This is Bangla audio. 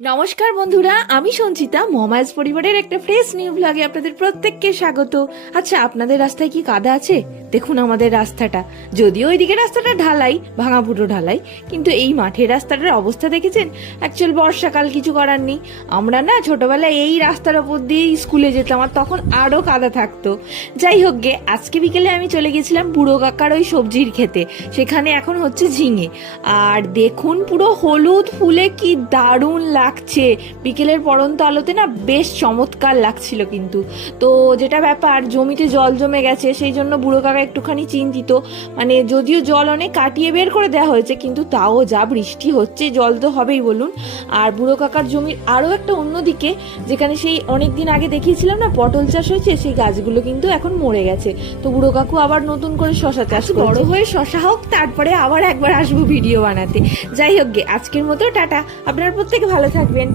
নমস্কার বন্ধুরা, আমি সঞ্চিতা মমাজ পরিবারের একটা ফ্রেশ নিউ ব্লগে আপনাদের প্রত্যেককে স্বাগত। আচ্ছা, আপনাদের রাস্তায় কি কাদা আছে? দেখুন আমাদের রাস্তাটা, যদিও ওইদিকে রাস্তাটা ঢালাই, ভাঙাপুরো ঢালাই, কিন্তু এই মাঠের রাস্তাটার অবস্থা দেখেছেন? অ্যাকচুয়াল বর্ষাকাল, কিছু করার নেই। আমরা না ছোটবেলায় এই রাস্তার ওপর দিয়েই স্কুলে যেতাম, আর তখন আরও কাদা থাকতো। যাই হোক গে, আজকে বিকেলে আমি চলে গেছিলাম বুড়ো কাকার ওই সবজির খেতে। সেখানে এখন হচ্ছে ঝিঙে, আর দেখুন পুরো হলুদ ফুলে কি দারুণ লাগছে। বিকেলের পড়ন্ত আলোতে না বেশ চমৎকার লাগছিল। কিন্তু তো যেটা ব্যাপার, জমিতে জল জমে গেছে, সেই জন্য বুড়ো কাকা একটুখানি চিন্তিত। মানে যদিও জল অনেক কাটিয়ে বের করে দেওয়া হয়েছে, কিন্তু তাও যা বৃষ্টি হচ্ছে জল তো হবেই বলুন। আর বুড়ো কাকার জমির আরও একটা অন্যদিকে, যেখানে সেই অনেক দিন আগে দেখিয়েছিলাম না পটল চাষ হয়েছে, সেই গাছগুলো কিন্তু এখন মরে গেছে। তো বুড়ো কাকু আবার নতুন করে শশা চাষ, বড় হয়ে শশা হোক, তারপরে আবার একবার আসবো ভিডিও বানাতে। যাই হোক গে, আজকের মতো টাটা। আপনারা প্রত্যেকে ভালো থাকবেন।